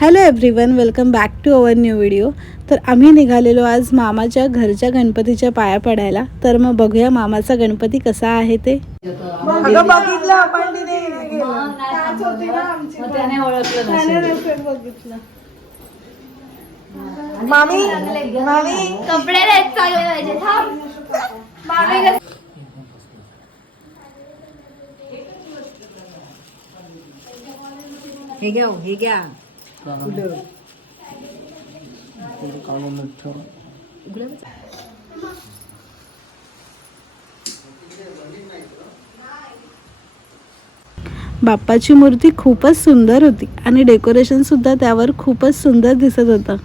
Hello everyone, welcome back to our new video. तर आम्ही निघालेलो आज मामाच्या घरच्या गणपतीच्या पाया पडायला. तर मग बघूया मामाचा गणपती कसा आहे ते. अगं बघितलं आपण तिने गेलं त्याच होती ना आमची मग त्याने ओळखलं नसेल. बघितलं. मामी मामी कपडे नाही चांगले पाहिजे. मामी हे घ्या हे घ्या. बाप्पाची मूर्ती खूपच सुंदर होती आणि डेकोरेशन सुद्धा त्यावर खूपच सुंदर दिसत होतं.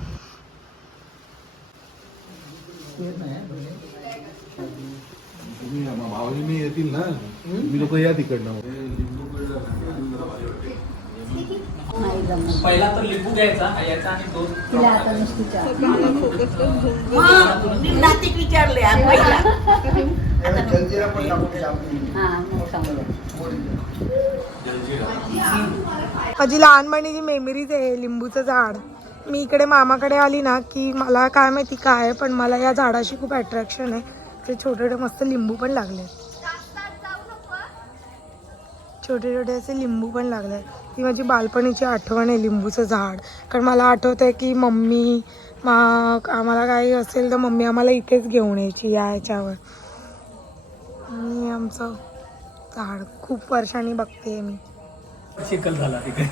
भाऊजी येतील ना, मी लोक या तिकडनं. पहिला तर लिंबू घ्यायचा याचा आणि दोन तिला आता नुसती चहा. नातिक विचारले माझी लहानपणीची मेमरीज आहे लिंबूचं झाड. मी इकडे मामाकडे आली ना की मला काय माहिती काय पण मला या झाडाशी खूप अट्रॅक्शन आहे. ते छोटे छोटे मस्त लिंबू पण लागले, छोटे छोटे असे लिंबू पण लागले. ती माझी बालपणीची आठवण आहे लिंबूचं झाड. कारण मला आठवत आहे की मम्मी आम्हाला काही असेल तर मम्मी आम्हाला इथेच घेऊन यायची या ह्याच्यावर. आणि आमचं झाड खूप वर्षांनी बघते मी. चिखल झाला तिथे.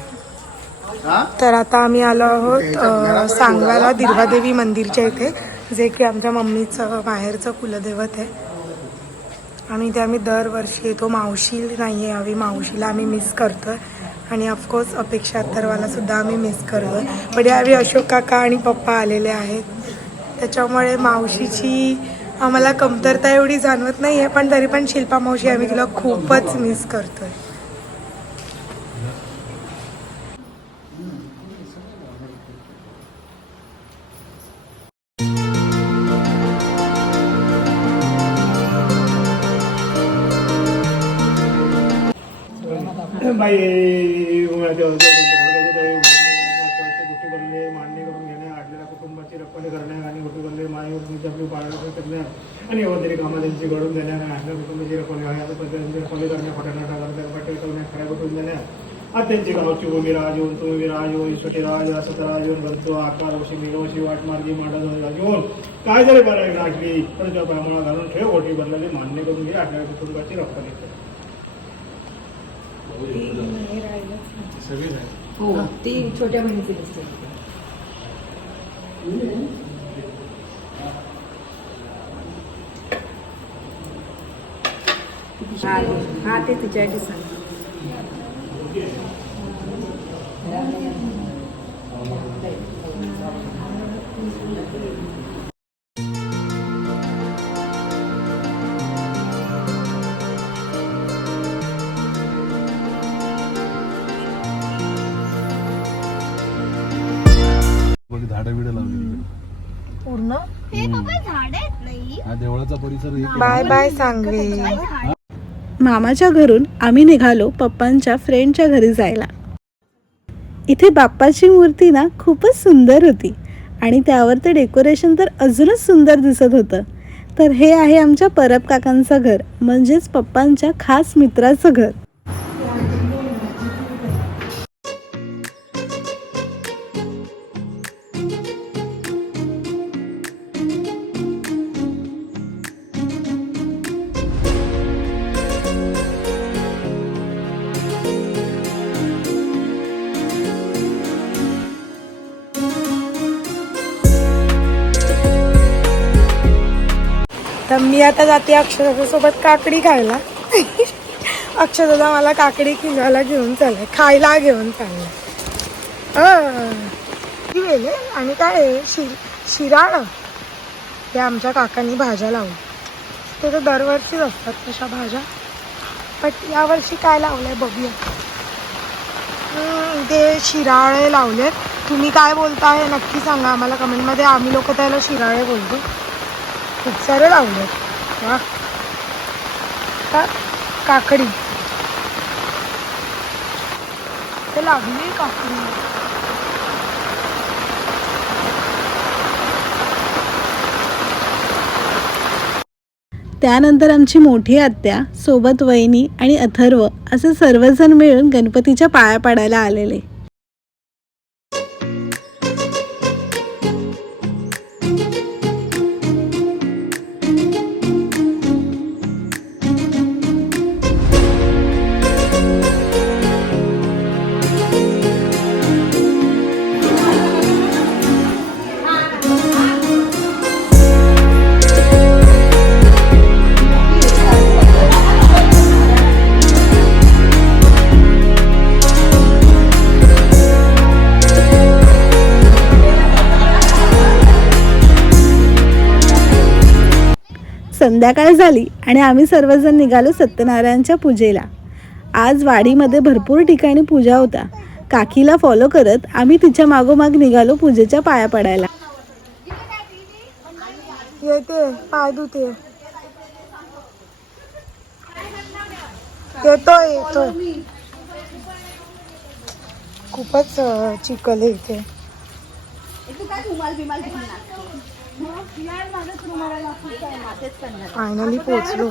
तर आता आम्ही आलो आहोत सांगव्याला दुर्गादेवी मंदिरच्या इथे, जे की आमच्या मम्मीचं बाहेरचं कुलदैवत आहे. आणि ते आम्ही दरवर्षी येतो. मावशी नाही आहे यावेळी, मावशीला आम्ही मिस करतो आहे. आणि ऑफकोर्स अपेक्षा अत्तरवाला सुद्धा आम्ही मिस करतो आहे. पण यावेळी अशोक काका आणि पप्पा आलेले आहेत, त्याच्यामुळे मावशीची आम्हाला कमतरता एवढी जाणवत नाही आहे. पण तरी पण शिल्पा मावशी आम्ही तिला खूपच मिस करतो आहे. बाई गोष्टी बनले मान्य करून घेणे, आडलेल्या कुटुंबाची रखवाली करणे आणि गोष्टी बनले मायवरची आपली पाळणा करणे आणि एवढी कामं त्यांची घडून देणे आणि आडल्या कुटुंबाची रखवाली आहे पद्धतीने रखवाली करणे, फटानाटा करणे, पाठवणे, खऱ्या कुटून देणे. आत्यांची गावची भूमी राज येऊन तुम्ही राज येऊन सटीराज सतराज येऊन बनतो आकार वशी मिरवशी वाट मार्गी मांडा घेऊन काय जरी बरं लागली तर त्या प्रमाणा घालून ठेव गोटी बनलेली मान्य करून घे, आडल्या कुटुंबाची रखवाली करणे. हो, ती छोट्या बहिणीची दिसते. हा ते तिच्यासाठी सांग. झाडं बिडं लावली पूर्ण झाड आहेत नाही. हा देवळाचा परिसर. बाय बाय सांगवे. मामाच्या घरून आम्ही निघालो पप्पांच्या फ्रेंडच्या घरी जायला. इथे बाप्पाची मूर्ती ना खूपच सुंदर होती आणि त्यावर ते डेकोरेशन तर अजूनच सुंदर दिसत होतं. तर हे आहे आमच्या परब काकांचं घर, म्हणजेच पप्पांच्या खास मित्राचं घर. तर मी आता जाते अक्षदासोबत काकडी खायला. अक्षदा मला काकडी किलोला घेऊन चाललाय, खायला घेऊन चाललाय. आणि काय शिराळ हे आमच्या काकांनी भाज्या लावल्या. ते तर दरवर्षीच असतात तशा भाज्या, पण यावर्षी काय लावलंय बघूया. ते शिराळे लावलेत. तुम्ही काय बोलताय नक्की सांगा आम्हाला कमेंटमध्ये. आम्ही लोक त्याला शिराळे बोलतो. खूप सारे लावले. वा, काकडी ते लागली काकडी. त्यानंतर आमची मोठी आत्या सोबत वहिनी आणि अथर्व असे सर्वजण मिळून गणपतीच्या पाया पडायला आलेले. संध्याकाळ झाली आणि आम्ही सर्वजण निघालो सत्यनारायणच्या पूजेला. आज वाडीमध्ये भरपूर ठिकाणी पूजा होता. काकीला फॉलो करत आम्ही तिच्या मागोमाग निघालो पूजेच्या पाया पडायला. येते पाय धुते. येतोय येतोय. खूपच चिखल आहे इथे. फायनली पोहोचलो.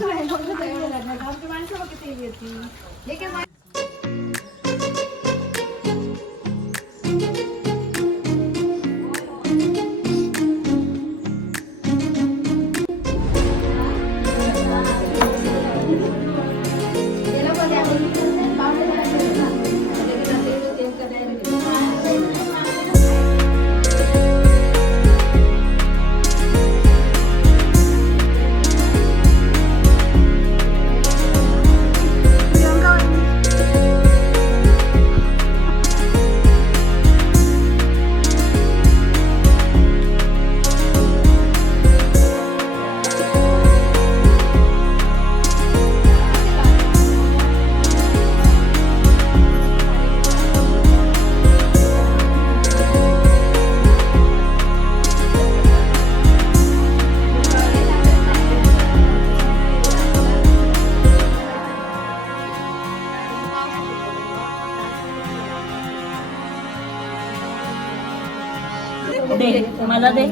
मला दे.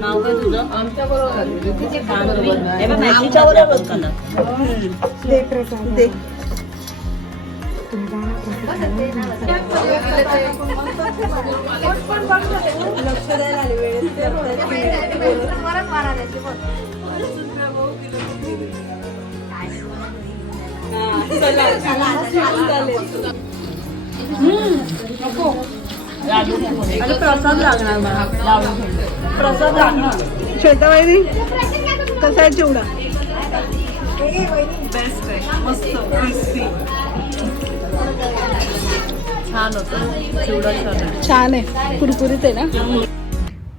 नाव काय तुझं? प्रसाद लागणार मला. प्रसाद लागणार. श्वेताबाई कसा आहे चिवडा? बेस्ट आहे. मस्त क्रिस्पी. छान होतं चिवडा. छान आहे, कुरकुरीत आहे ना.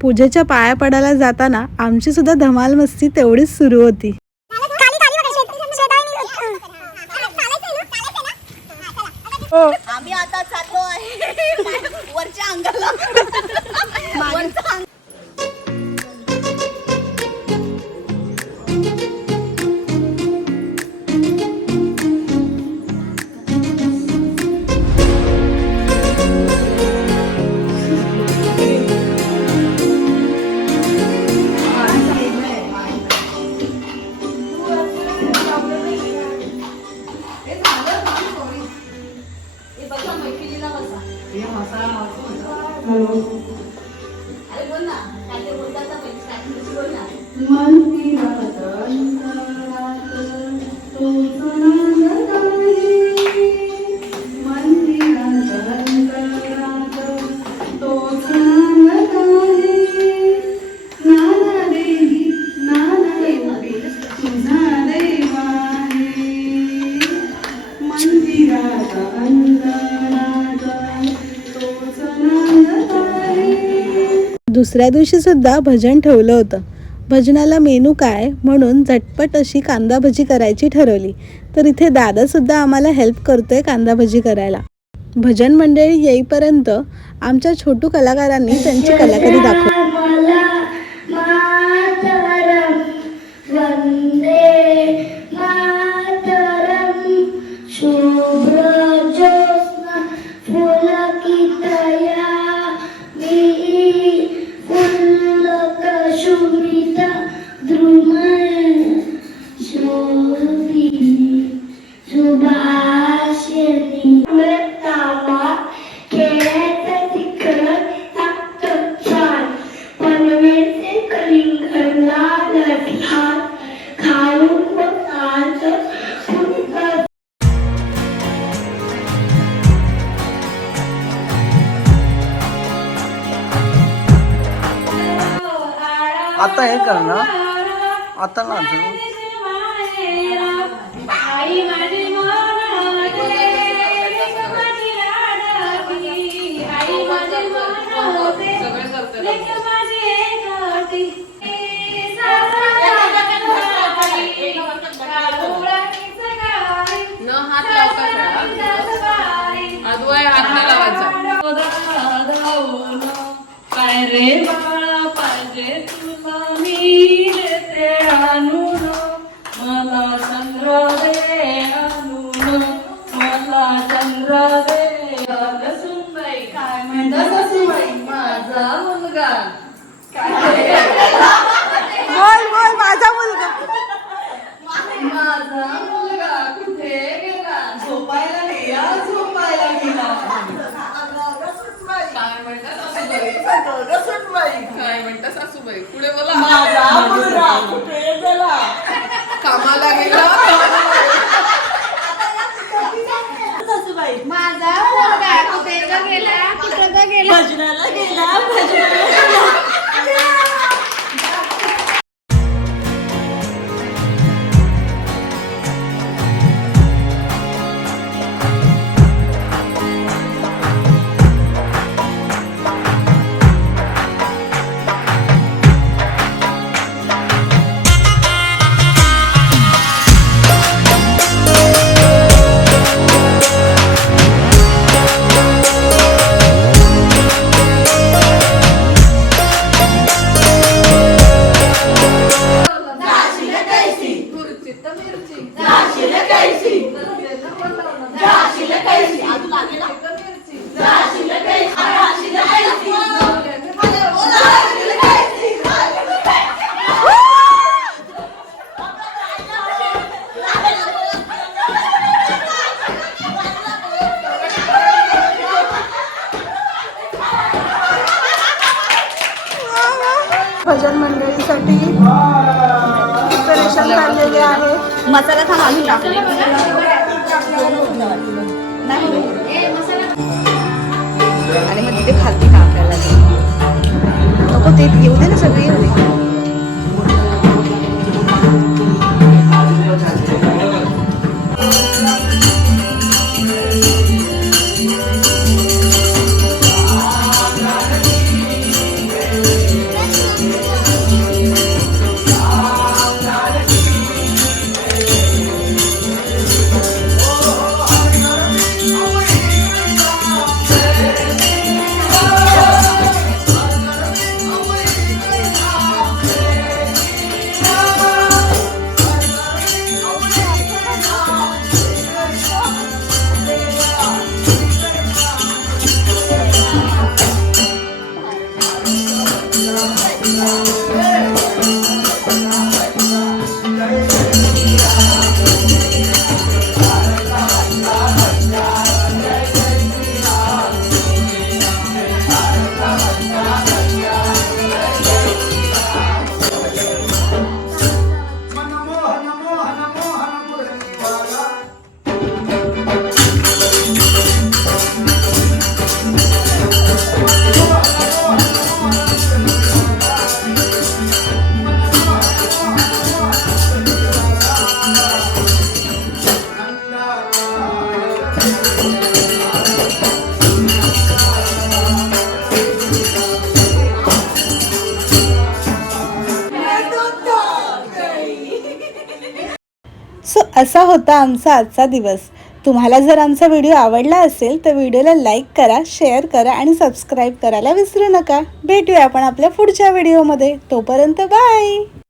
पूजेच्या पाया पडायला जाताना आमची सुद्धा धमाल मस्ती तेवढीच सुरू होती. आम्ही आता चाललो आहे वरच्या अंगाला. दुसऱ्या दिवशी सुद्धा भजन ठेवलं होतं. भजनाला मेनू काय म्हणून झटपट अशी कांदा भजी करायची ठरवली. तर इथे दादा सुद्धा आम्हाला हेल्प करतोय कांदा भजी करायला. भजन मंडळी येईपर्यंत आमच्या छोटू कलाकारांनी त्यांची कलाकारी दाखवली. शुभिता आता हे कर ना, आता ना काय रे बाळा पाहिजे तुला मी देते आणून, मला चंद्र दे आणून, मला चंद्र दे. सुनबाई काय म्हणतात सासूबाई, माझा मुलगा बोल बोल माझा मुलगा. माझा मुलगा कुठे गेला? झोपायला गेला, झोपायला गेला. काय म्हणतात सासूबाई? काय म्हणतात सासूबाई? पुढे बोला. माझा मुलगा कुठे गेला? कामाला गेला. सासूबाई माझा मुलगा कुठे गेला? कुठं गेला? भजनाला गेला, भजनाला गेला. भजन मंडळीसाठी प्रिपरेशन चाललेले आहे. मसाला थांब आम्ही टाकले. आणि मग तिथे खालती टाकायला नको, ते येऊ दे ना, सगळे येऊ दे. सो असा होता आमचा आजचा दिवस. तुम्हाला जर आमचा व्हिडिओ आवडला असेल तर व्हिडिओला लाईक करा, शेअर करा आणि सबस्क्राईब करायला विसरू नका. भेटूया आपण आपल्या पुढच्या व्हिडिओमध्ये. तोपर्यंत बाय.